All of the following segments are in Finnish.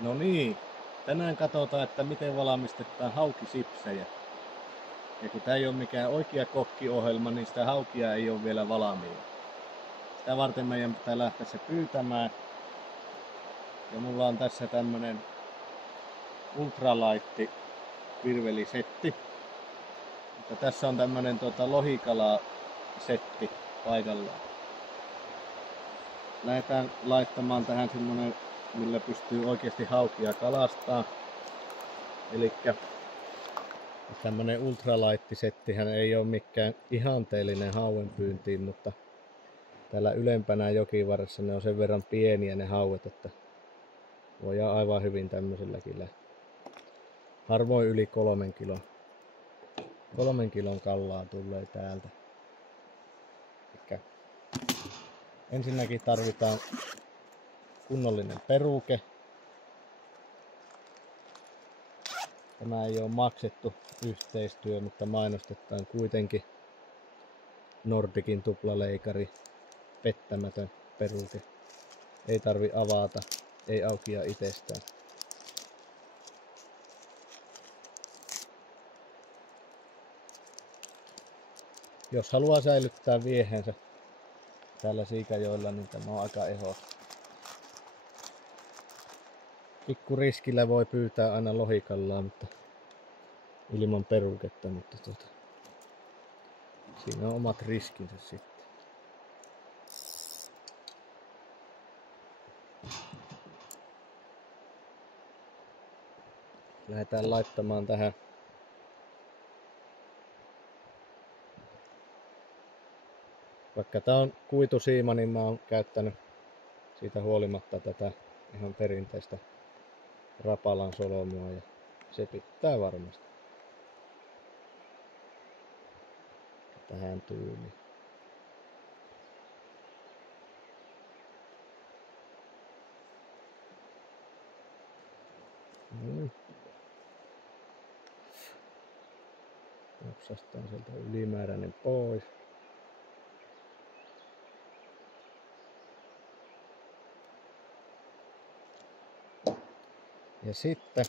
No niin, tänään katsotaan, että miten valmistetaan haukisipsejä. Ja kun tää ei ole mikään oikea kokkiohjelma, niin sitä haukia ei ole vielä valmiina. Sitä varten meidän pitää lähteä se pyytämään. Ja mulla on tässä tämmönen ultralight virvelisetti. Mutta tässä on tämmönen lohikala-setti paikallaan. Lähdetään laittamaan tähän semmonen, millä pystyy oikeasti haukia kalastaa. Elikkä tämmönen ultralight-settihän ei ole mikään ihanteellinen hauen pyyntiin, mutta täällä ylempänä jokivarressa ne on sen verran pieniä ne hauet, että voidaan aivan hyvin tämmöiselläkin lähteä. Harvoin yli 3 kilon. 3 kilon kallaa tulee täältä. Elikkä ensinnäkin tarvitaan kunnollinen peruke. Tämä ei ole maksettu yhteistyö, mutta mainostetaan kuitenkin. Nordicin tuplaleikari, pettämätön peruke. Ei tarvi avata, ei aukea itsestään. Jos haluaa säilyttää viehensä täällä Siikajoilla, niin tämä on aika ehdoton. Pikku riskillä voi pyytää aina lohikallaa, mutta ilman peruketta, mutta siinä on omat riskinsä sitten. Lähdetään laittamaan tähän vaikka tää on kuitusiima, niin mä oon käyttänyt siitä huolimatta tätä ihan perinteistä rapalan solmua ja se pitää varmasti. Tähän tyyliin. Napsastaan sieltä ylimääräinen pois. Ja sitten,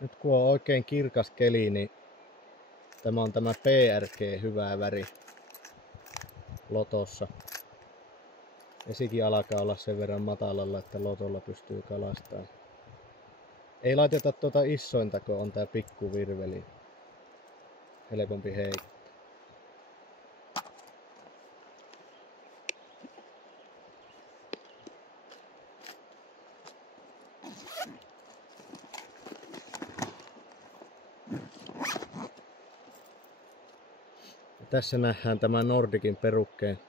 nyt kun on oikein kirkas keli, niin tämä on tämä PRG hyvä väri lotossa. Vesikin alkaa olla sen verran matalalla, että lotolla pystyy kalastamaan. Ei laiteta tuota isointa, kun on tää pikkuvirveli. Helpompi heittää. Tässä nähdään tämä Nordicin perukkeen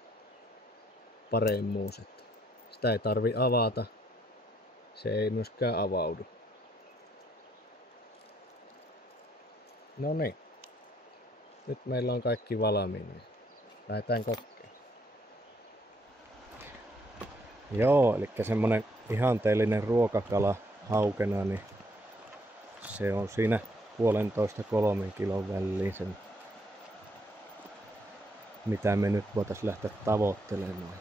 paremmuus. Sitä ei tarvi avata. Se ei myöskään avaudu. No niin. Nyt meillä on kaikki valmiina. Lähdetään kokkeen. Joo, eli semmonen ihanteellinen ruokakala haukena, niin se on siinä 1,5–3 kilon väliin sen, mitä me nyt voitais lähteä tavoittelemaan.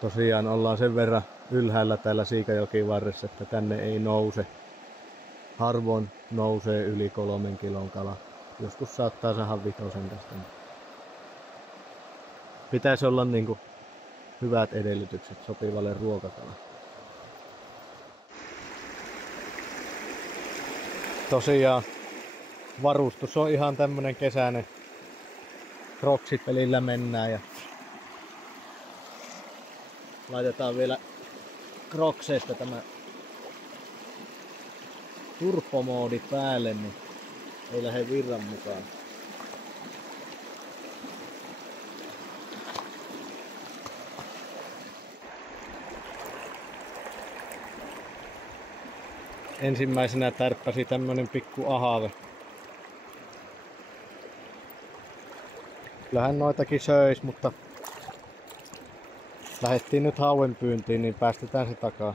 Tosiaan ollaan sen verran ylhäällä täällä Siikajokivarressa, että tänne ei nouse. Harvoin nousee yli 3 kilon kala. Joskus saattaa saada 5 tästä. Pitäisi olla niinku hyvät edellytykset sopivalle ruokakalalle. Tosiaan varustus on ihan tämmönen kesäinen. Crocsipelillä mennään ja laitetaan vielä Crocseista tämä turbomoodi päälle, niin ei lähde virran mukaan. Ensimmäisenä tärppäsi tämmönen pikku ahave. Kyllähän noitakin söis, mutta lähdettiin nyt hauen pyyntiin, niin päästetään se takaa.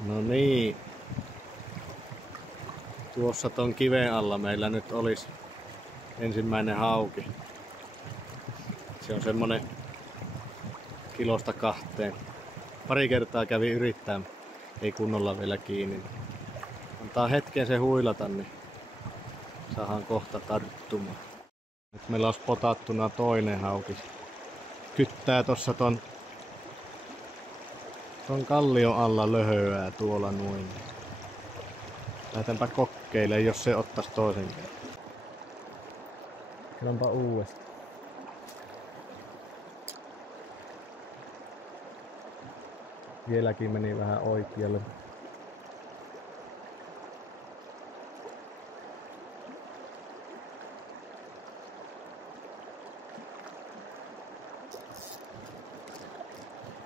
No niin. Tuossa ton kiven alla meillä nyt olisi ensimmäinen hauki. Se on semmonen kilosta 2. Pari kertaa kävi yrittämään, ei kunnolla vielä kiinni. Antaa hetken se huilata, niin saadaan kohta tarttumaan. Nyt meillä on spotattuna toinen hauki. Kyttää tossa ton kallion alla löhöää tuolla noin. Lähdetäänpä kokeilemaan, jos se ottais toisen kerran. Kerranpa uudestaan. Vieläkin meni vähän oikealle.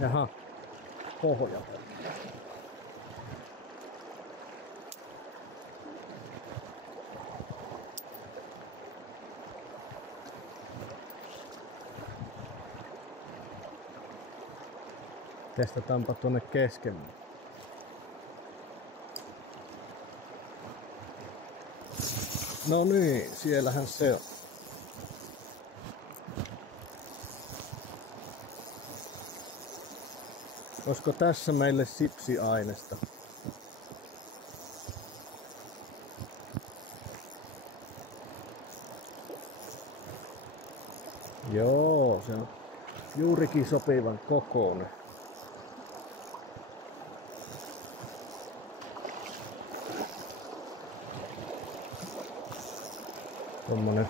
Jaha, pohja. Testataanpa tuonne keskelle. No niin, siellähän se on. Olisiko tässä meille sipsiainesta? Joo, se on juurikin sopivan kokoinen. Tommonen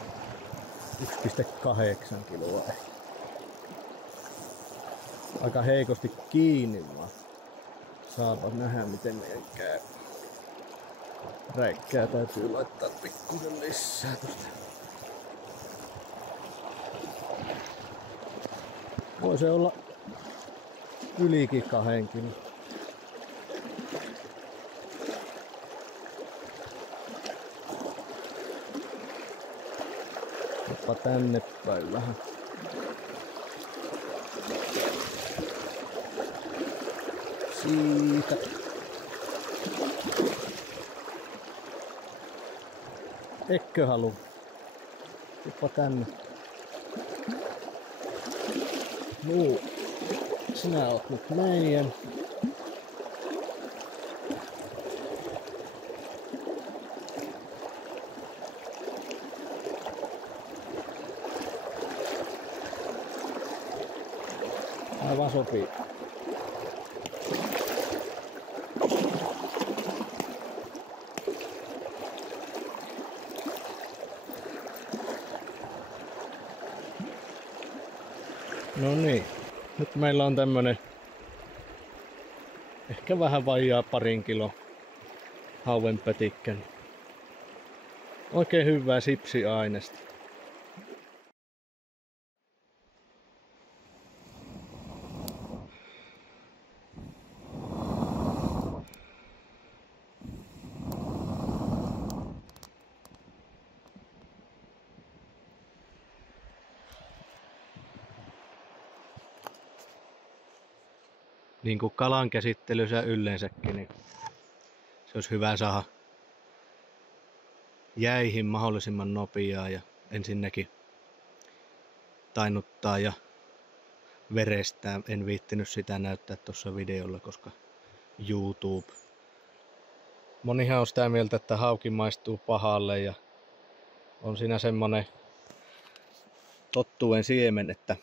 1,8 kiloa ehkä. Aika heikosti kiinni vaan. Saapa nähdä miten meidän käy. Räikkää täytyy laittaa pikkusen lisää tosta. Voi se olla ylikin 2 kilon. Oppa tänne päin vähän. Siitä. Ekkö halu? Oppa tänne. Nuu. Sinä oot nyt meidän. Aivan sopii. No niin, nyt meillä on tämmönen ehkä vähän vajaa 2 kilo hauenpätikkä. Oikein hyvää sipsiainesta. Niin kuin kalan käsittelyssä yleensäkin, niin se olisi hyvä saada jäihin mahdollisimman nopeaa ja ensinnäkin tainnuttaa ja verestää. En viittinyt sitä näyttää tuossa videolla, koska YouTube. Monihan on sitä mieltä, että hauki maistuu pahalle ja on siinä semmonen tottuen siemen, että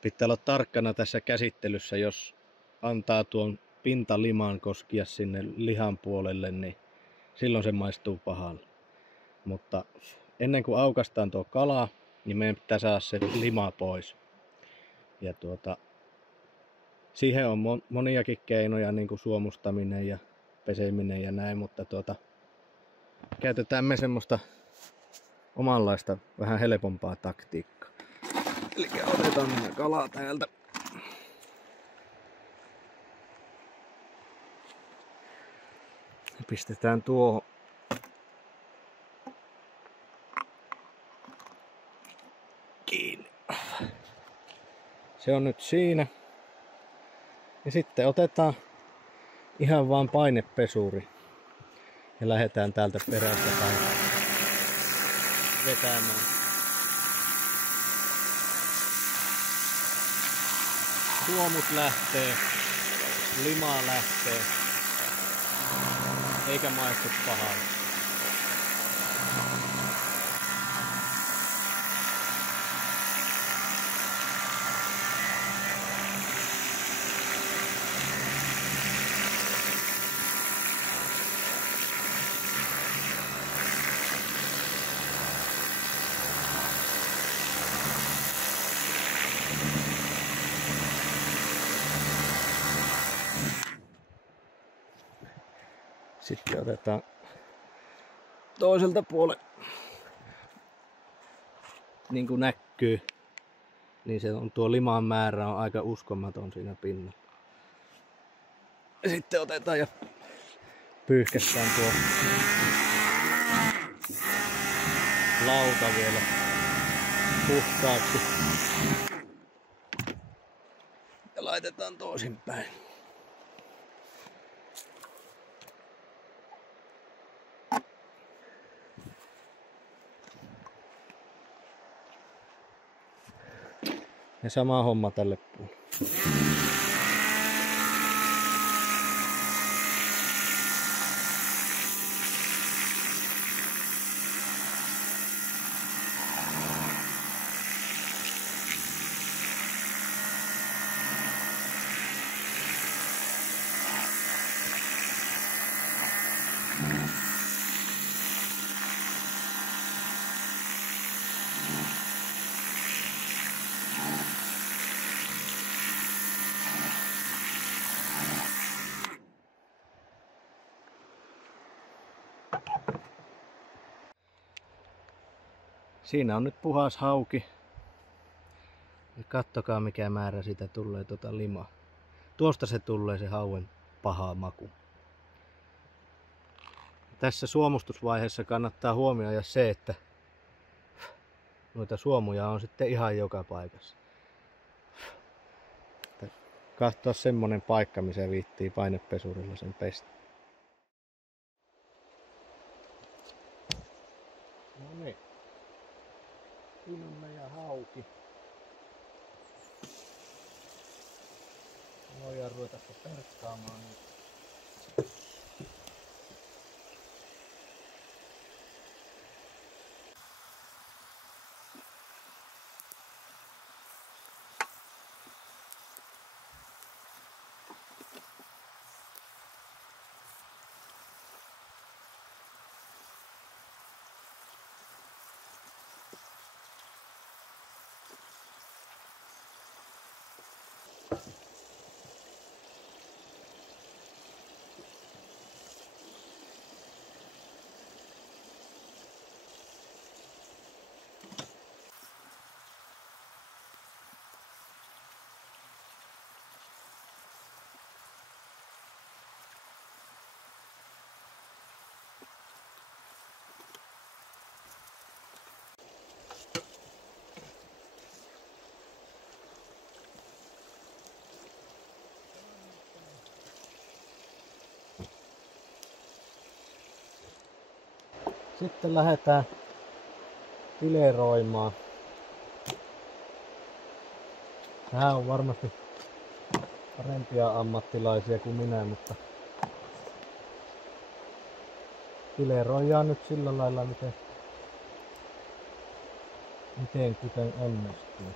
pitää olla tarkkana tässä käsittelyssä, jos antaa tuon pintaliman koskia sinne lihan puolelle, niin silloin se maistuu pahalle. Mutta ennen kuin aukaistaan tuo kala, niin meidän pitää saada se lima pois. Ja siihen on moniakin keinoja, niin kuin suomustaminen ja peseminen ja näin, mutta käytetään me semmoista omanlaista vähän helpompaa taktiikkaa. Eli otetaan kala täältä. Ja pistetään tuohon. Kiinni. Se on nyt siinä. Ja sitten otetaan ihan vaan painepesuri. Ja lähdetään täältä perästä päin vetämään. Suomut lähtee, limaa lähtee, eikä maistu pahalle. Sitten otetaan toiselta puolen, niin kuin näkyy, niin se on, tuo liman määrä on aika uskomaton siinä pinnalla. Ja sitten otetaan ja pyyhkästään tuo lauta vielä puhtaaksi. Ja laitetaan toisinpäin. Ja sama homma tälle puolelle. Siinä on nyt puhas hauki. Ja kattokaa mikä määrä siitä tulee limaa. Tuosta se tulee se hauen paha maku. Tässä suomustusvaiheessa kannattaa huomioida se, että noita suomuja on sitten ihan joka paikassa. Katsoa semmonen paikka, missä viittii painepesurilla sen pestä. No niin. Siinä on meidän hauki. Voidaan ruveta perkkaamaan nyt. Sitten lähdetään fileroimaan. Tää on varmasti parempia ammattilaisia kuin minä, mutta fileroidaan nyt sillä lailla miten kuten onnistuu.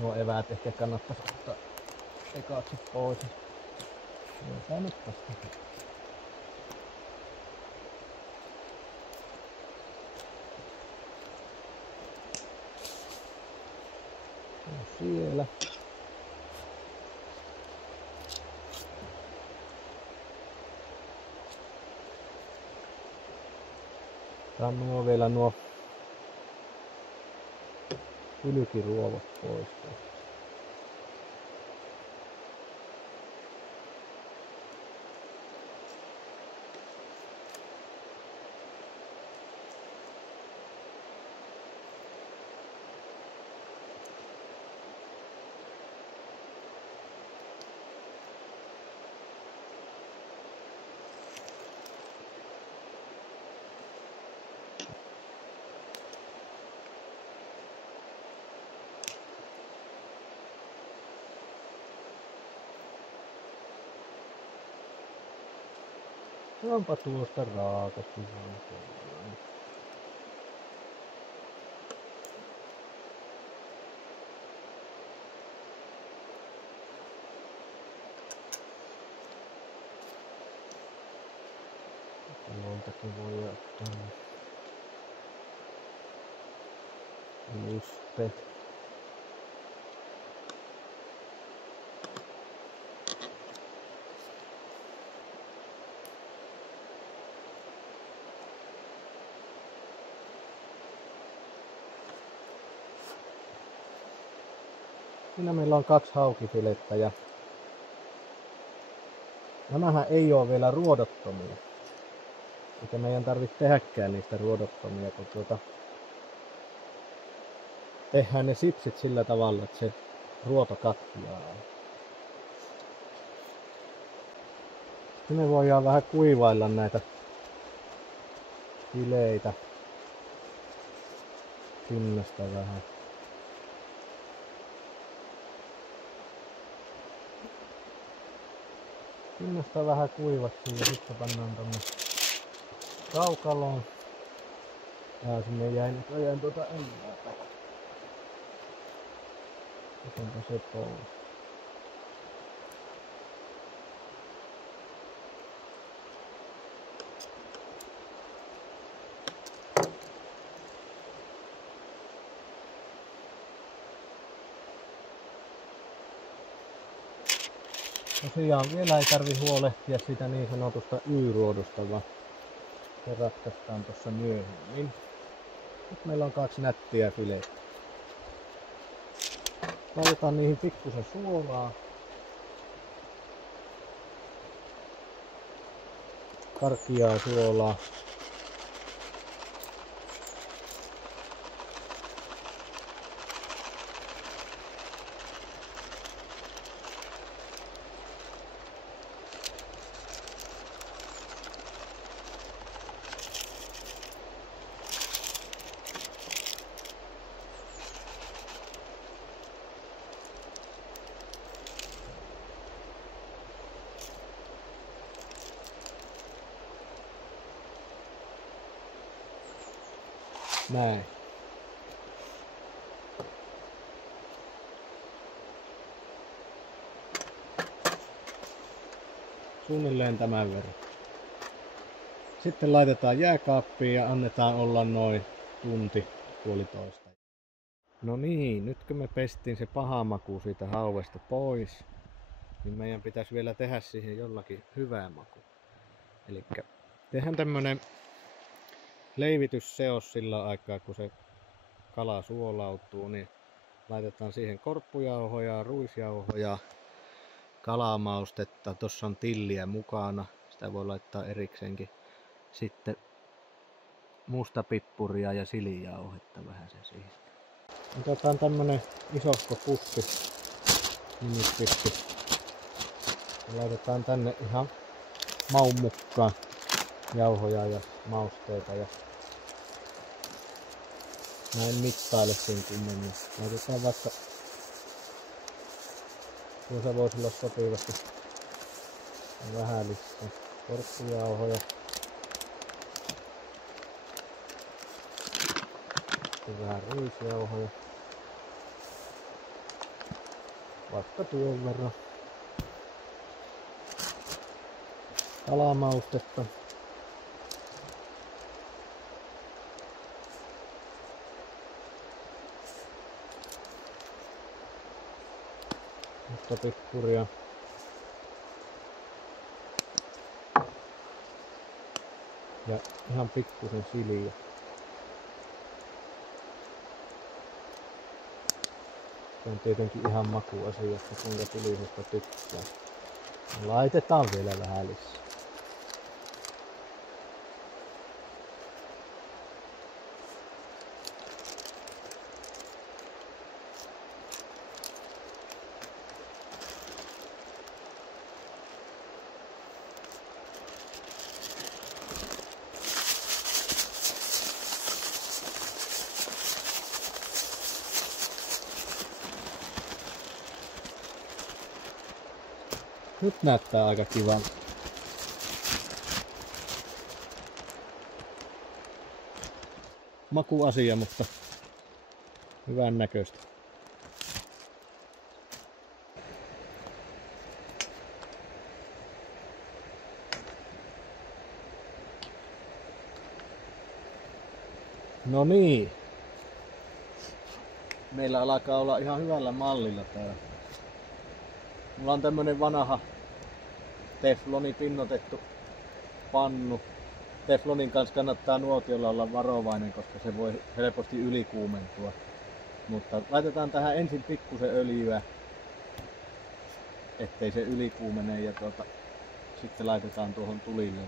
Nuo eväät ehkä kannattaisi ottaa ekaksi pois. Tää nyt tästä. siellä. Tämä on vielä nuo hylkiruovot pois. Onpa tuosta raakasti vaan. Montakin voi ottaa. Lyste. Siinä meillä on 2 haukifilettä ja nämähän ei ole vielä ruodottomia. Eikä meidän tarvitse tehdäkään niistä ruodottomia, kun tehdään ne sipsit sillä tavalla, että se ruoto katkeaa. Sitten me voidaan vähän kuivailla näitä fileitä pinnasta vähän. Pinnasta vähän kuivattiin ja sitten pannaan tonne kaukaloon. Ja sinne jäi nyt ajan enää päin. Otanpa se pois. Tosiaan vielä ei tarvi huolehtia siitä niin sanotusta Y-ruodusta, vaan se ratkaistaan tuossa myöhemmin. Nyt meillä on 2 nättiä filettä. Laitetaan niihin pikkusen suolaa. Karkeaa suolaa. Näin. Suunnilleen tämän verran. Sitten laitetaan jääkaappiin ja annetaan olla noin tunti, puolitoista. No niin, nyt kun me pestiin se paha maku siitä hauvesta pois, niin meidän pitäisi vielä tehdä siihen jollakin hyvää maku. Eli tehdään tämmönen leivitysseos sillä aikaa, kun se kala suolautuu, niin laitetaan siihen korppujauhoja, ruisjauhoja, kalamaustetta. Tossa on tilliä mukana, sitä voi laittaa erikseenkin. Sitten mustapippuria ja silijauhetta vähän sen siihen. Otetaan tämmönen isohko pussi, minipippi. Laitetaan tänne ihan maun mukaan jauhoja ja mausteita ja mä en mittaile sen kummemmin. Laitetaan vaikka, tuossa voisi olla sopivasti vähän lisää korppujauhoja. Sitten vähän ruisjauhoja. Vaikka tuon verran. Kalamaustetta. juustopippuria. Ja ihan pikkusen siliä. Se on tietenkin ihan makuasia, että kuinka tulisesta tykkää. Laitetaan vielä vähän lisää. Nyt näyttää aika kivalta. Makuasia, mutta hyvän näköistä. No niin. Meillä alkaa olla ihan hyvällä mallilla täällä. Mulla on tämmönen vanha tefloni pinnotettu pannu. Teflonin kanssa kannattaa nuotiolla olla varovainen, koska se voi helposti ylikuumentua. Mutta laitetaan tähän ensin pikkusen öljyä, ettei se ylikuumene, ja sitten laitetaan tuohon tulille.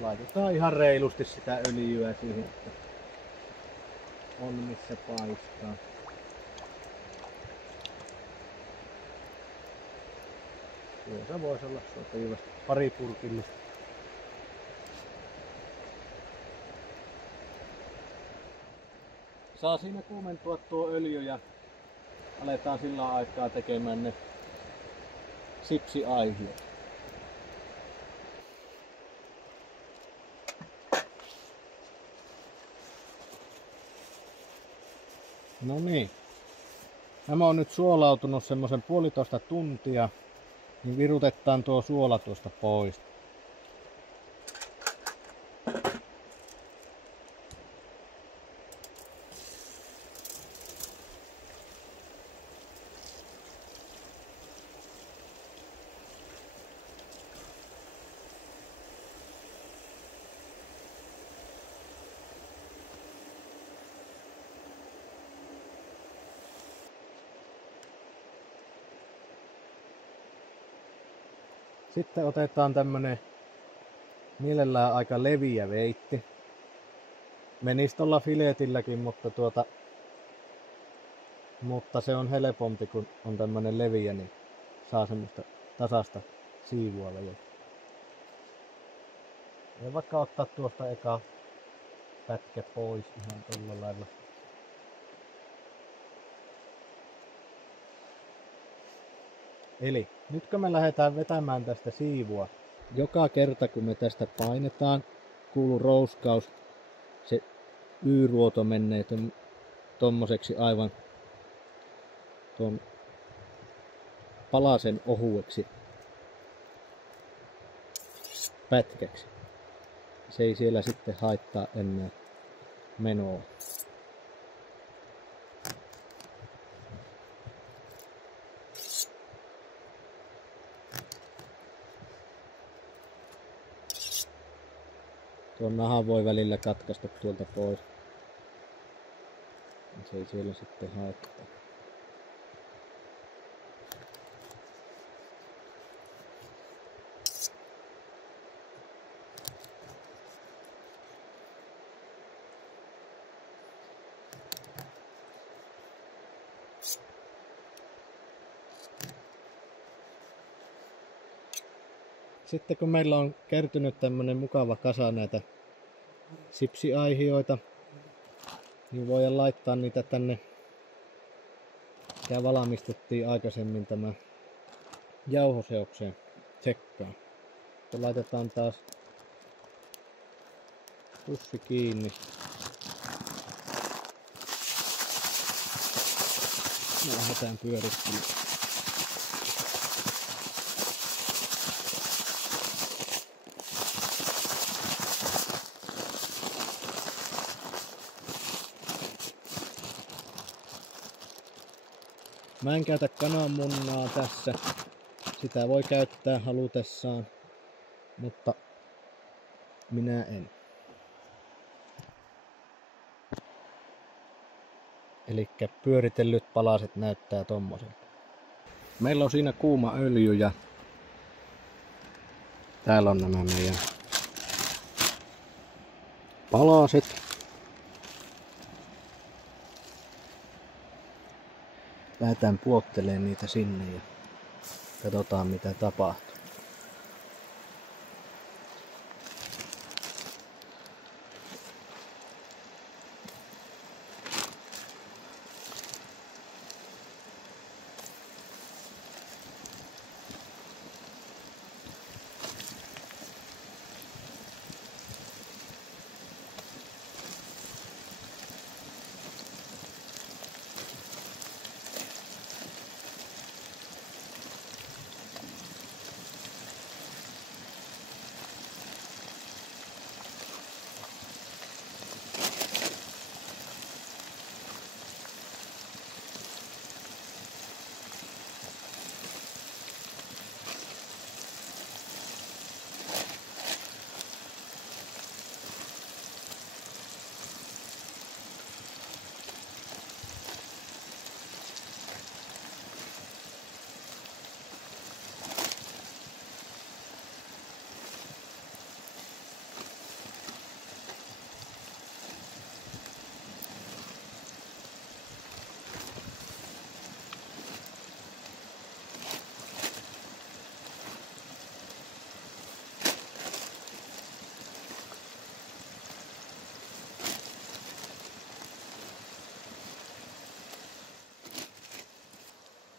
Laitetaan ihan reilusti sitä öljyä siihen, että on missä paistaa. Tuossa voisi olla sopivasti pari purkillista. Saa siinä kuumentua tuo öljy ja aletaan sillä aikaa tekemään ne sipsiaihiot. No niin. Nämä on nyt suolautunut semmoisen 1,5 tuntia, niin virutetaan tuo suola tuosta pois. Sitten otetaan tämmönen mielellään aika leviä veitti. Menisi tuolla filetilläkin, mutta se on helpompi, kun on tämmönen leviä, niin saa semmoista tasasta siivua vedettä. Ja vaikka ottaa tuosta eka pätkä pois ihan tuolla lailla. Eli nyt kun me lähdetään vetämään tästä siivua, joka kerta kun me tästä painetaan, kuuluu rouskaus, se Y-ruoto menee tommoseksi aivan tuon palasen ohueksi pätkäksi. Se ei siellä sitten haittaa enää menoa. Tuon nahan voi välillä katkaista tuolta pois. Se ei siellä sitten haittaa. Sitten kun meillä on kertynyt tämmönen mukava kasa näitä sipsiaihioita, niin voidaan laittaa niitä tänne, mikä valmistettiin aikaisemmin tämä jauhoseokseen sekkaan. Sitten laitetaan taas pussi kiinni. Ja lähdetään pyörittelemään. Mä en käytä kananmunaa tässä. Sitä voi käyttää halutessaan, mutta minä en. Elikkä pyöritellyt palaset näyttää tommoselta. Meillä on siinä kuuma öljy ja täällä on nämä meidän palaset. Lähdetään puottelemaan niitä sinne ja katsotaan mitä tapahtuu.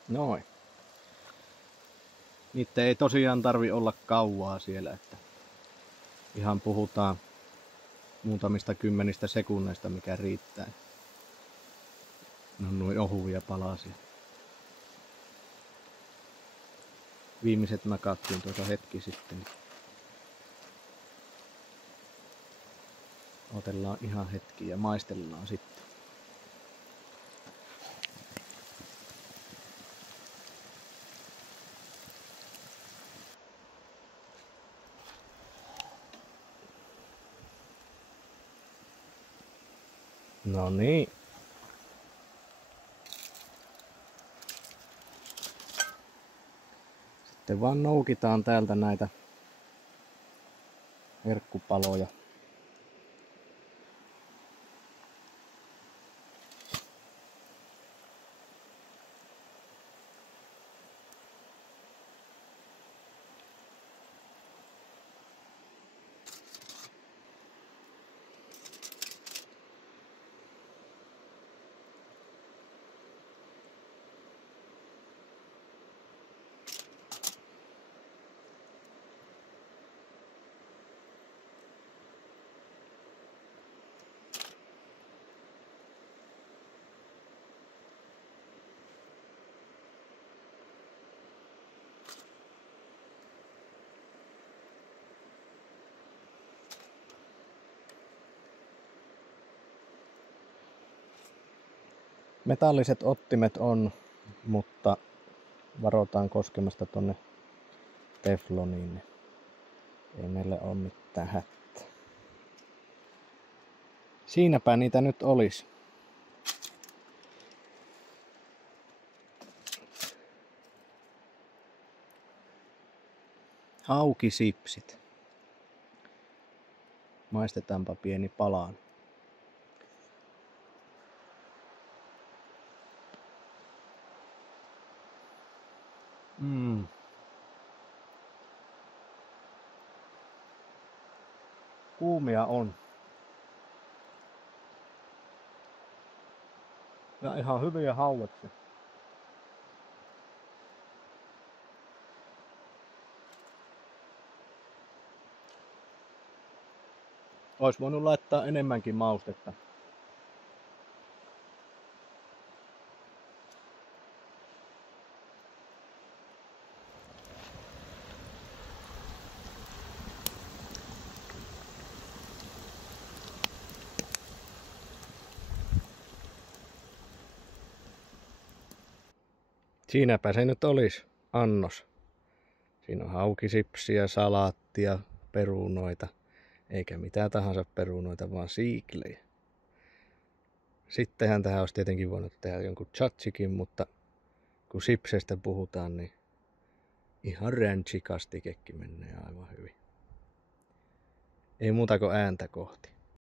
Noin. Niitä ei tosiaan tarvi olla kauaa siellä, että ihan puhutaan muutamista kymmenistä sekunneista mikä riittää. Ne on noin ohuvia palasia. Viimeiset mä katsoin tuossa hetki sitten. Otellaan ihan hetki ja maistellaan sitten. No niin. Sitten vaan noukitaan täältä näitä herkkupaloja. Metalliset ottimet on, mutta varotaan koskemasta tonne tefloniin. Ei meillä ole mitään hätää. Siinäpä niitä nyt olisi. Haukisipsit. Maistetaanpa pieni palaan. Kuumia on. Ja ihan hyviä haueksia. Ois voinut laittaa enemmänkin maustetta. Siinäpä se nyt olisi annos. Siinä on haukisipsiä, salaattia, perunoita. Eikä mitään tahansa perunoita, vaan siiklejä. Sittenhän tähän olisi tietenkin voinut tehdä jonkun tzatziki, mutta kun sipseistä puhutaan, niin ihan ranchi-kastikekin menee aivan hyvin. Ei muuta kuin ääntä kohti.